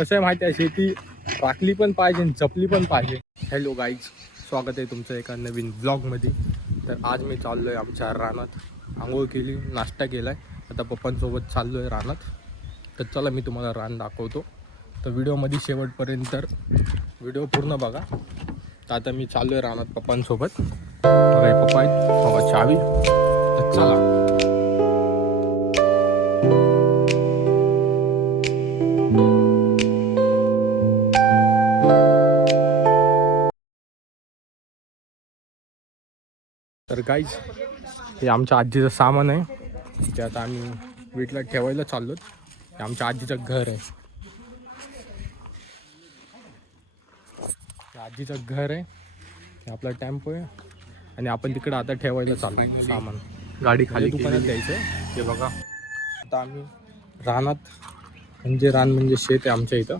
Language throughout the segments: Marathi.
कसं आहे माहिती आहे, शेती राखली पण पाहिजे आणि जपली पण पाहिजे. हॅलो गाईज, स्वागत आहे तुमचं एका नवीन ब्लॉगमध्ये. तर आज मी चाललो आहे आमच्या रानात. आंघोळ केली, नाश्ता केला आहे, आता पप्पांसोबत चाललो आहे रानात. तर चला मी तुम्हाला रान दाखवतो. तर व्हिडिओमध्ये शेवटपर्यंत व्हिडिओ पूर्ण बघा. तर आता मी चाललो आहे रानात पप्पांसोबत. बघा पप्पा आहेत, बघा चावी. तर चला. तर गाईज, हे आमच्या आजीचं सामान आहे. ते आता आम्ही वीटला ठेवायला चाललो. हे आमच्या आजीचं घर आहे. आजीचं घर आहे, हे आपला टेम्पो आहे आणि आपण तिकडं आता ठेवायला चाललो सामान. गाडी खाली दुकानात द्यायचं आहे. ते बघा, आता आम्ही रानात, म्हणजे रान म्हणजे शेत आहे आमच्या इथं.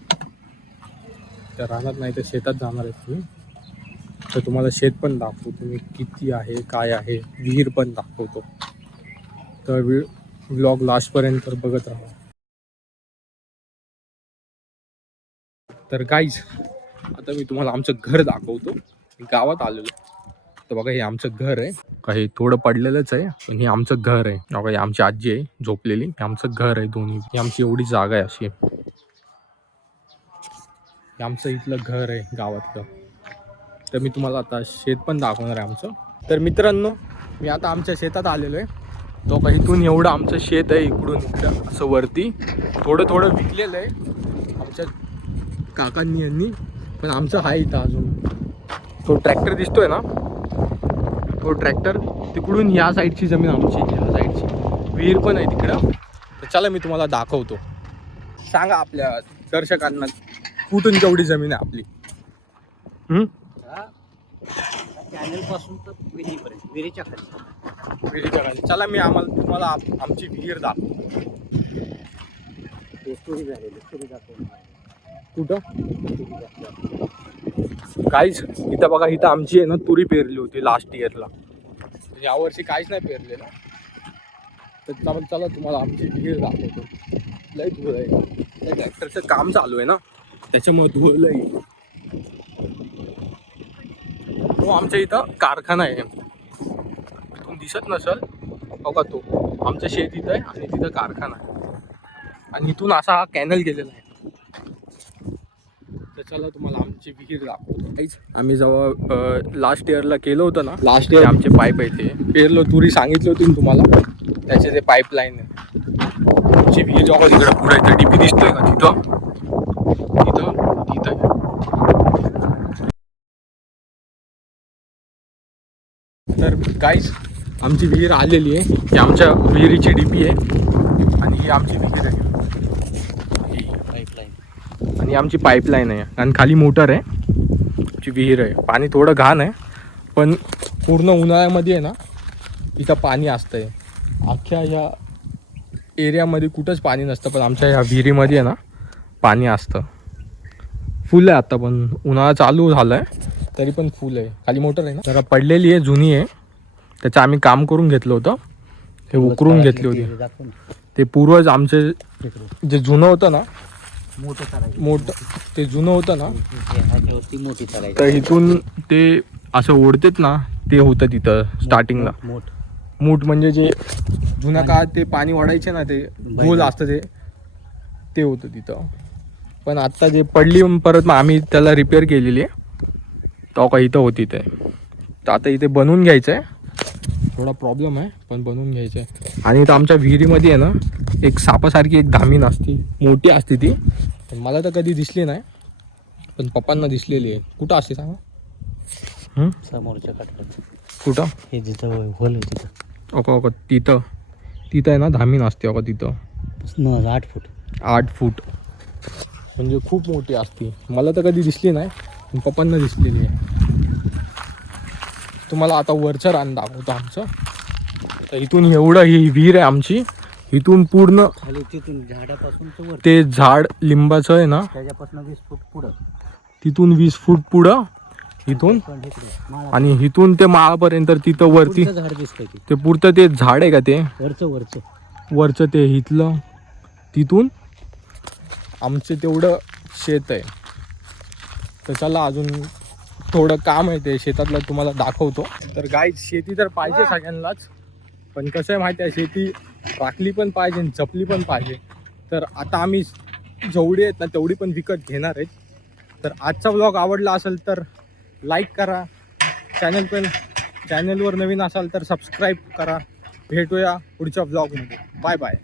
त्या रानात नाही तर शेतात जाणार आहे तुम्ही. तर तुम्हाला शेत पण दाखवतो मी किती आहे, काय आहे, विहीर पण दाखवतो. तर व्लॉग लास्टपर्यंत बघत राहा. तर गाईज, आता मी तुम्हाला आमचं घर दाखवतो. गावात आलेलो. तर बघा, हे आमचं घर आहे. काही थोडं पडलेलंच आहे, पण हे आमचं घर आहे. बघा, हे आमची आजी आहे झोपलेली. हे आमचं घर आहे दोन्ही. ही आमची एवढी जागा आहे अशी. हे आमचं इथलं घर आहे गावातलं. तर मी तुम्हाला आता शेत पण दाखवणार आहे आमचं. तर मित्रांनो, मी आता आमच्या शेतात आलेलो आहे. तो का इथून एवढं आमचं शेत आहे, इकडून इकडं असं वरती थोडं थोडं विकलेलं आहे आमच्या काकांनी यांनी. पण आमचं आहे इथं अजून. तो ट्रॅक्टर दिसतोय ना, तो ट्रॅक्टर तिकडून या साईडची जमीन आमची, ह्या साईडची विहीर पण आहे तिकडं. तर चला मी तुम्हाला दाखवतो. सांगा आपल्या दर्शकांना कुठून केवढी जमीन आहे आपली. चॅनल पासून तर विहिरीपर्यंत, विहिरीच्या खाली. चला मी तुम्हाला आमची विहीर दाखवतो. कुठं काहीच, इथं बघा, इथं आमची आहे ना तुरी पेरली होती लास्ट इयरला. यावर्षी काहीच नाही पेरलेलं. तर चला तुम्हाला आमची विहीर दाखवतो. लय धूळ आहे, त्या ट्रॅक्टरचं काम चालू आहे ना, त्याच्यामुळे धूळ लय. तो आमच्या इथं कारखाना आहे, इथून दिसत नसल बघा. तो आमचं शेत इथं आहे आणि तिथं कारखाना आहे. आणि इथून असा हा कॅनल गेलेला आहे. तर चला तुम्हाला आमची विहीर दाखवतो. आम्ही जेव्हा लास्ट इयरला केलं होतं ना, लास्ट इयर आमचे पाईप आहे ते पेरलो. तुरी सांगितली होती तुम्हाला, त्याचे ते पाईपलाईन आहे. आमची विहीर जेव्हा तिकडं पुढे इथं डीपी दिसतोय का, तिथं तिथं तिथं. तर गाईज, आमची विहीर आलेली आहे. ही आमच्या विहिरीची डीपी आहे आणि ही आमची विहीर आहे. पाईपलाईन आणि आमची पाईपलाईन आहे आणि खाली मोटर आहे. आमची विहीर आहे. पाणी थोडं घाण आहे, पण पूर्ण उन्हाळ्यामध्ये आहे ना इथं पाणी असतंय. अख्ख्या ह्या एरियामध्ये कुठंच पाणी नसतं, पण आमच्या ह्या विहिरीमध्ये आहे ना पाणी असतं. फुल आहे आता, पण उन्हाळा चालू झाला आहे तरी पण फुल आहे. खाली मोटर आहे ना, जरा पडलेली आहे, जुनी आहे. त्याचं आम्ही काम करून घेतलं होतं, हे उकरून घेतले होते. ते पूर्वज आमचे जे जुनं होतं ना, मोठं ते जुनं होतं ना, तर इथून ते असं ओढतेत ना, ते होतं तिथं स्टार्टिंगला. मूठ म्हणजे जे जुन्या काळात ते पाणी ओढायचे ना, ते गोल असतं ते होतं तिथं. पण आत्ता जे पडली परत मग आम्ही त्याला रिपेअर केलेली आहे. तो का इथं होती ते. तर आता इथे बनवून घ्यायचं आहे. थोडा प्रॉब्लेम आहे, पण बनवून घ्यायचं आहे. आणि इथं आमच्या विहिरीमध्ये आहे ना एक सापासारखी एक धामीन असती, मोठी असते ती. पण मला तर कधी दिसली नाही, पण पप्पांना दिसलेली आहे. कुठं असते सांगा? समोरच्या कटकट. कुठं? हे जिथं होल आहे तिथं. ओका तिथं आहे ना धामीन असते. ओका तिथं 8 फूट 8 फूट म्हणजे खूप मोठी असते. मला तर कधी दिसली नाही, पण पप्पांना दिसलेली आहे. तुम्हाला आता वरचं रान दाखवतो आमचं. तर इथून एवढं ही विहीर आहे आमची. इथून पूर्ण खाली तिथून झाडापासून ते झाड लिंबाचं आहे ना, त्याच्यापासून 20 फूट पुढं, तिथून 20 फूट पुढं इथून. आणि इथून ते माळापर्यंत तिथं वरती झाड दिसतंय ते पुरतं ते झाड आहे का, ते वरचं ते इथलं. तिथून आमचे तेवढं शेत आहे. तर चला अजून थोडं काम आहे ते शेतातलं तुम्हाला दाखवतो. तर गाईज शेती तर पाहिजे सगळ्यांनाच, पण कसं आहे माहिती आहे, शेती राखली पण पाहिजे आणि जपली पण पाहिजे. तर आता आम्ही जेवढी आहेत ना तेवढी पण विकत घेणार आहेत. तर आजचा व्लॉग आवडला असेल तर लाईक करा, चॅनलवर नवीन असाल तर सबस्क्राईब करा. भेटूया पुढच्या व्लॉगमध्ये. Bye bye.